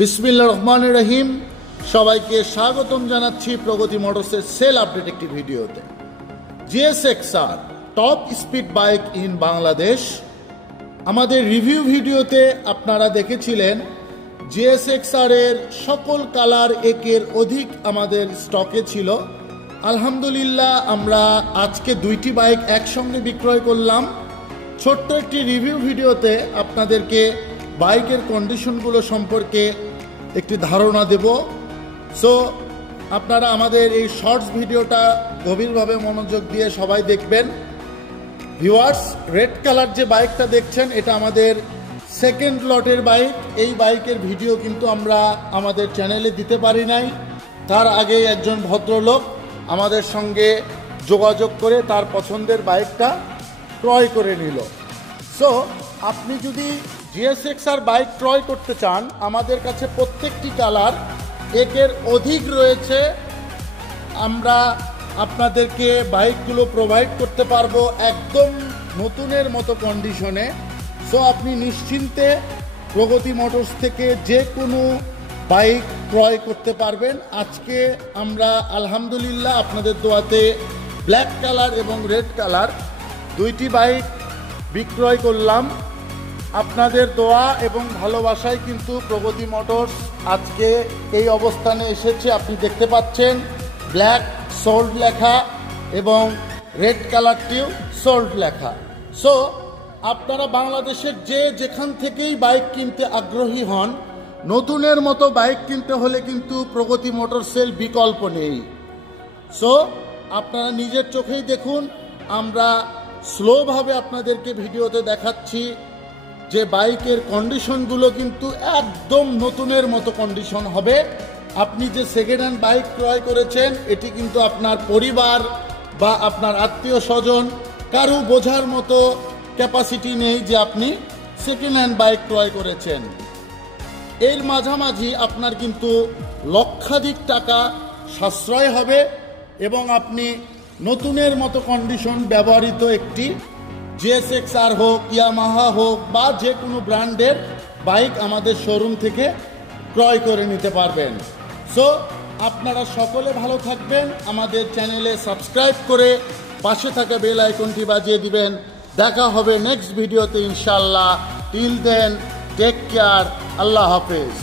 বিসমিল্লাহির রহমানির রহিম। সবাইকে স্বাগতম জানাচ্ছি প্রগতি মোটরসের সেল আপডেট একটি ভিডিওতে। GSXR top speed bike in Bangladesh. আমাদের রিভিউ ভিডিওতে আপনারা দেখেছিলেন GSXR এর সকল কালার একের অধিক আমাদের স্টকে ছিল। আলহামদুলিল্লাহ আমরা আজকে দুইটি বাইক একসঙ্গে বিক্রয় করলাম। ছোট্ট একটি রিভিউ ভিডিওতে আপনাদেরকে বাইকের কন্ডিশনগুলো সম্পর্কে একটি ধারণা দেব। সো আপনারা আমাদের এই শর্টস ভিডিওটা গভীরভাবে মনোযোগ দিয়ে সবাই দেখবেন। ভিউয়ার্স, রেড কালার যে বাইকটা দেখছেন এটা আমাদের সেকেন্ড লটের বাইক। এই বাইকের ভিডিও কিন্তু আমরা আমাদের চ্যানেলে দিতে পারি নাই। তার আগে একজন ভদ্রলোক আমাদের সঙ্গে যোগাযোগ করে তার পছন্দের বাইকটা ক্রয় করে নিল। সো আপনি যদি GSXR বাইক ক্রয় করতে চান, আমাদের কাছে প্রত্যেকটি কালার একের অধিক রয়েছে। আমরা আপনাদেরকে বাইকগুলো প্রোভাইড করতে পারবো একদম নতুনের মতো কন্ডিশনে। সো আপনি নিশ্চিন্তে প্রগতি মোটরস থেকে যে কোনো বাইক ক্রয় করতে পারবেন। আজকে আমরা আলহামদুলিল্লাহ আপনাদের দোয়াতে ব্ল্যাক কালার এবং রেড কালার দুইটি বাইক বিক্রয় করলাম। আপনাদের দোয়া এবং ভালোবাসায় কিন্তু প্রগতি মোটরস আজকে এই অবস্থানে এসেছে। আপনি দেখতে পাচ্ছেন ব্ল্যাক সোল্ড লেখা এবং রেড কালারটিও সোল্ড লেখা। সো আপনারা বাংলাদেশের যেখান থেকেই বাইক কিনতে আগ্রহী হন, নতুনের মতো বাইক কিনতে হলে কিন্তু প্রগতি মোটরসের বিকল্প নেই। সো আপনারা নিজের চোখেই দেখুন, আমরা স্লোভাবে আপনাদেরকে ভিডিওতে দেখাচ্ছি যে বাইকের কন্ডিশনগুলো কিন্তু একদম নতুনের মতো কন্ডিশন হবে। আপনি যে সেকেন্ড হ্যান্ড বাইক ক্রয় করেছেন এটি কিন্তু আপনার পরিবার বা আপনার আত্মীয় স্বজন কারো বোঝার মতো ক্যাপাসিটি নেই যে আপনি সেকেন্ড হ্যান্ড বাইক ক্রয় করেছেন। এর মাঝামাঝি আপনার কিন্তু লক্ষাধিক টাকা সাশ্রয় হবে এবং আপনি নতুনের মতো কন্ডিশন ব্যবহৃত একটি GSXR হোক, ইয়ামাহা হোক বা যে কোনো ব্র্যান্ডের বাইক আমাদের শোরুম থেকে ক্রয় করে নিতে পারবেন। সো আপনারা সকলে ভালো থাকবেন। আমাদের চ্যানেলে সাবস্ক্রাইব করে পাশে থাকা বেল আইকনটি বাজিয়ে দিবেন। দেখা হবে নেক্সট ভিডিওতে ইনশাআল্লাহ। Till then take care. আল্লাহ হাফেজ।